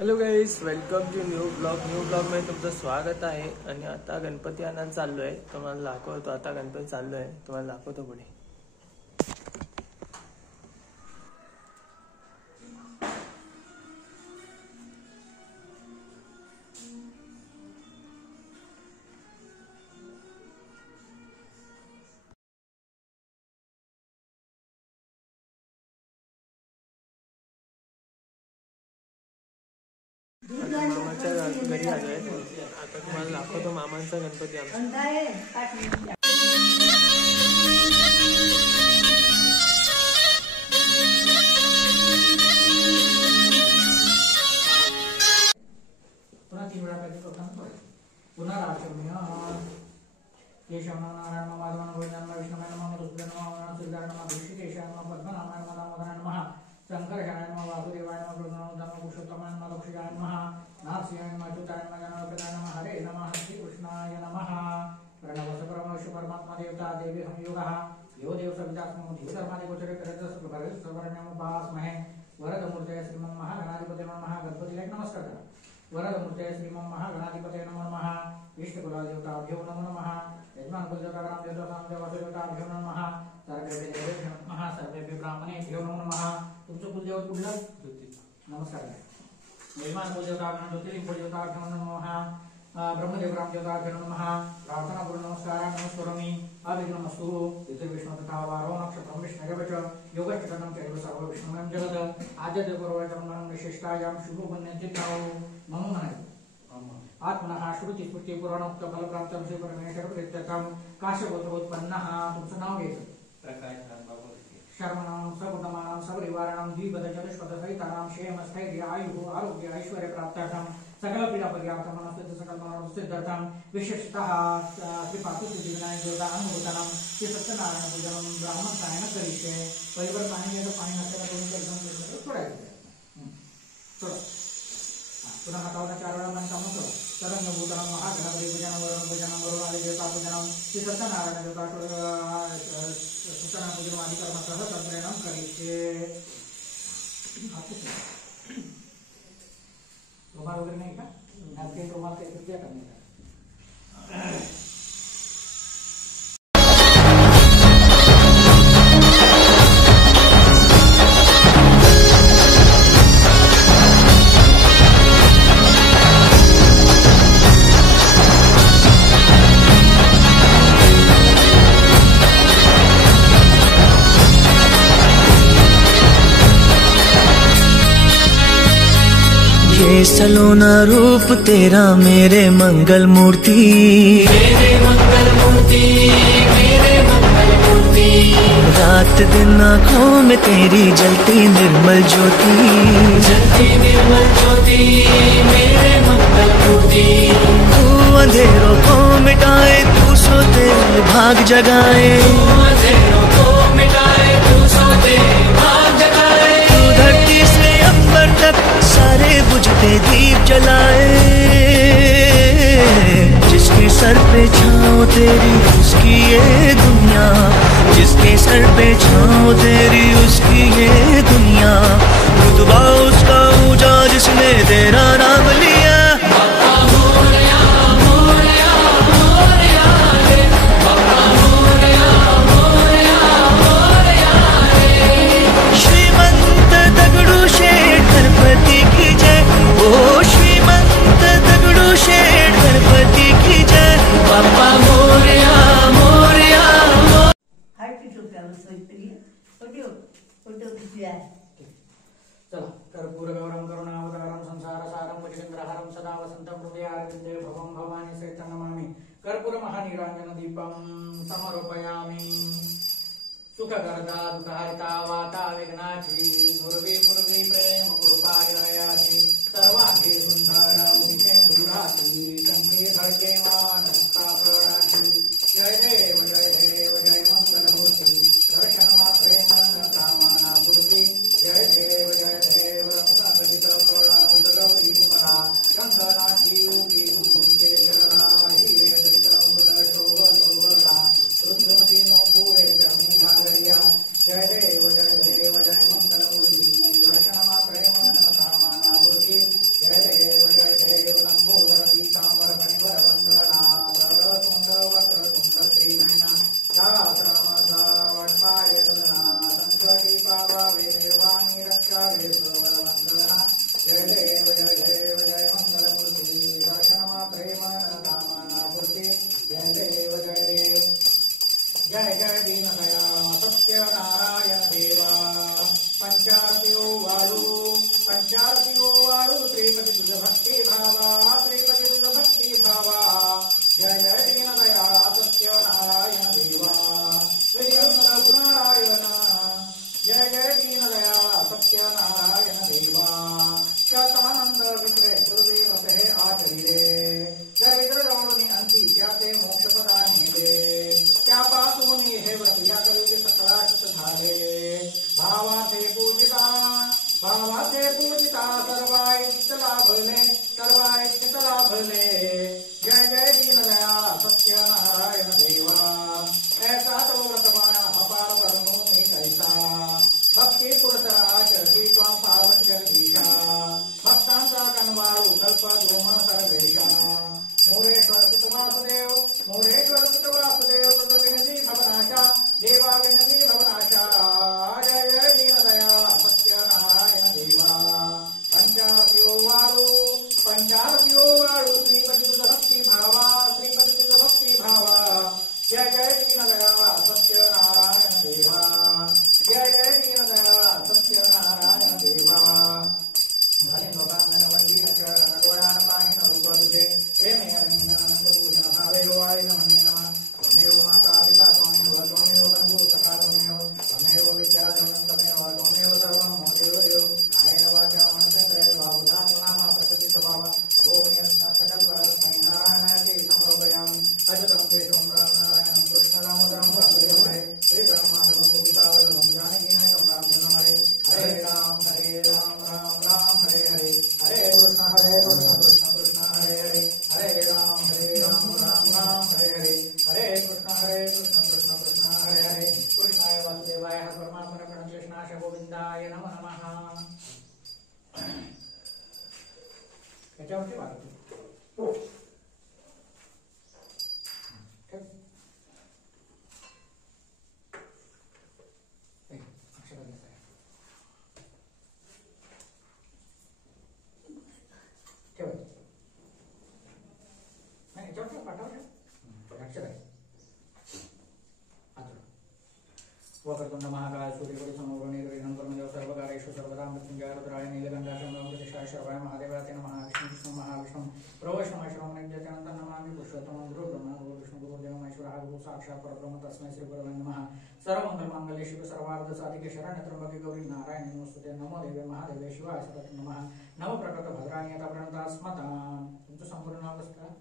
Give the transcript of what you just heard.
Hello guys, welcome to new blog मध्ये तुमचं स्वागत आहे. आणि आता गणपती आणायला चाललो आहे. तुम्हाला दाखवतो, आता गणपती चाललो आहे, तुम्हाला दाखवतो पुढे. मामाच्या घरी आलोय. आता तुम्हाला दाखवतो मामांचा गणपती आमचा. शंकरशाय नमः वासुदेवाय नमः कृष्णाय पुरुषोत्तमाय नमः दक्षिणाय नमः नाथसिंहाय नमः अच्युताय नमः गणपताय नमः हरे नमः श्री कृष्णाय नमः प्रणवस्य परमेश्वर परमात्मा देवता देवी हम योगः यो देव सवितास्मो देव धर्मादिगोचरे करजस भगवत सवर्णम उपासमहे वरद मूर्तये श्रीमन् महागणाधिपते नमः गणपतीला एक नमस्कार करा. वरद मूर्तये श्रीमन् महागणाधिपते नमः इष्टकुला देवताभ्यो नमो नमः यजमान कुलदेवता ग्राम देवता नामदेव देवताभ्यो नमः सर्वेभ्यो देवेभ्यो नमः सर्वेभ्यो ब्राह्मणेभ्यो नमो नमः. तुमचं कुलदेवत कुठलं? नमस्कार. यजमान कुलदेवताभ्यो ज्योतिर्लिंग कुलदेवताभ्यो नमः ब्रह्मदेव रामदेवताभ्यो नमः. प्रार्थना पूर्ण नमस्कार नमस्करोमि. अभिनमस्तु इति विष्णु तथा वारो नक्षत्रं विष्णुरवच योगचरणं चैव सर्व विष्णुमयं जगत् आद्यते पूर्वचरणं विशिष्टायां शुभोपन्यचित्ताओ मम नमः. आत्मनः श्रुति स्मृति पुराणोक्त फलप्राप्तं श्री परमेश्वर प्रीत्यर्थं काश्यगोत्रोत्पन्नः. तुमचं नाव घ्यायचं. प्रकाश शर्मणां सकुटुंबानां सपरिवाराणां द्विपदचतुष्पदसहितानां क्षेमस्थैर्य आयुः आरोग्य ऐश्वर्य प्राप्त्यर्थं सकल पीडा पर्याप्तं मनस्थित सकल मनोसिद्ध्यर्थं विशेषतः श्री पातुसिद्धि विनायक देवता अनुमोदनं श्री सत्यनारायण पूजनं ब्राह्मण सायन करिष्ये. परिवार पाणी येतं, पाणी नसल्यानं तुम्ही एकदम सोडायचं. सोडा. पुन्हा हातावर 4 वेळा म्हणता मग तदंगभूतनं महागणपती पूजनं वरुण पूजनं वरुण आदि देवता पूजनं श्री सत्यनारायण देवता सत्यनारायण पूजन आदि कर्मसह तंत्रेण करिष्ये. रुमाल वगैरे नाही का? नॅपकिन रुमाल काही द्या का नाही? ये सलोना रूप तेरा मेरे मंगल मूर्ति, मेरे मंगल मूर्ति, मेरे मंगल मूर्ति. रात दिन आँखों में तेरी जलती निर्मल ज्योति, जलती निर्मल ज्योति, मेरे मंगल मूर्ति. तू अंधेरों को मिटाए, तू सोते भाग जगाए, तू अंधेरों को मिटाए, तू सोते भाग जगाए. तू धरती से अंबर तक सारे बुझते दीप जलाए. जिसके सर पे छाँव तेरी उसकी ये दुनिया, जिसके सर पे छाँव तेरी उसकी ये दुनिया. रुतबा उसका ऊंचा जिसने तेरा नाम लिया. बाबा मोरया मोरया मोरया रे, बाबा मोरया मोरया मोरया रे. श्रीमंत दगड़ू शेठ गणपति की जय, ओ श्रीमंत दगड़ू शेठ गणपति की जय. बाबा मोरया मोरया. चला. कर्पूरगौरं करुणावतारं संसारसारं भुजगेन्द्रहारं सदा वसन्तं हृदयारविन्दे भवं भवानी सहितं नमामि. कर्पूर महानीराञ्जनदीपं समर्पयामि. सुखकर्ता दुःखहर्ता वाता विघ्नाची, नुर्वी पूर्वी प्रेम कृपायाची. सर्वांगी सुंदर उदितेन्दुराची, शंखे खड्गे मानस्ता प्रणाची. जय देव जय मंगलमूर्ती, दर्शन मात्रे मन कामना पूर्ती. जय देव रत्नखचित कळा तुझ गौरी कुमरा, कंगनाची उगी कुंकुमे चरा. हिरे दरित मृद शोभला, रुद्रमती नो पुरे चरणी घालरिया. जय देव जय मंगलमूर्ती, दर्शन मात्रे मन कामना पूर्ती. कल्पद्रुम सर्वेशा मूरेश्वर सुत वासुदेव मूरेश्वर सुत वासुदेव तद विनती भवनाशा देवा विनती भवनाशा जय जय दीनदया सत्यनारायण देवा पंचारतियो वाळू श्रीपति तुझ भक्ति भावा श्रीपति तुझ भक्ति भावा जय जय दीनदया सत्यनारायण देवा जय जय दीनदया सत्यनारायण देवा धन्य लोकांगन वंदीन चरण डोळ्यान पाहिन रूप तुझे प्रेमे अरण्यन अनंत पूजन भावे वाळी नमने नमः त्वमेव माता पिता त्वमेव बन्धु सखा त्वमेव विद्या त्वमेव सर्वं मम देव कायेन वाचा मनसेन्द्रियैर्वा बुद्ध्यात्मना प्रकृति स्वभाव भूमियन्न सकल परस्मै नारायणाय समर्पयामि अजतं केशवं रामनारायणं कृष्णदामोदरं वासुदेवं हरे श्रीधरं माधवं गोपिकावल्लभं जानकीनायकं रामचन्द्रं हरे हरे राम राम राम हरे हरे हरे कृष्ण कृष्ण कृष्ण हरे हरे हरे राम राम राम हरे हरे हरे कृष्ण कृष्ण कृष्ण हरे हरे कृष्णाय वासुदेवाय हर परमात्मने प्रणतकृष्णाय गोविंदाय नमः नमः याच्यावरती वाचतो वक्रतुंड महाकाय सूर्यकोटि समप्रभ निर्विघ्नं कुरु मे देव सर्वकार्येषु सर्वदा मृत्युंजय रुद्राय नीलकण्ठाय शम्भवे शर्वाय महादेवाय नमः विष्णु महाविष्णु प्रवैष्णवैष्णवं नित्यं नमामि पुरुषोत्तमं गुरु ब्रह्मा गुरु विष्णु गुरु देवमहेश्वरः गुरु साक्षात् परब्रह्म तस्मै श्री गुरवे नमः सर्वमंगलमांगल्ये शिवे सर्वार्थसाधिके शरण्ये त्र्यंबके गौरी नारायणी नमोस्तुते नमो देवे महादेवे शिवाय सततं नमः नमो प्रकृत भद्राणि यथा प्रणतास्मतां तुमचं संपूर्ण नाव कसं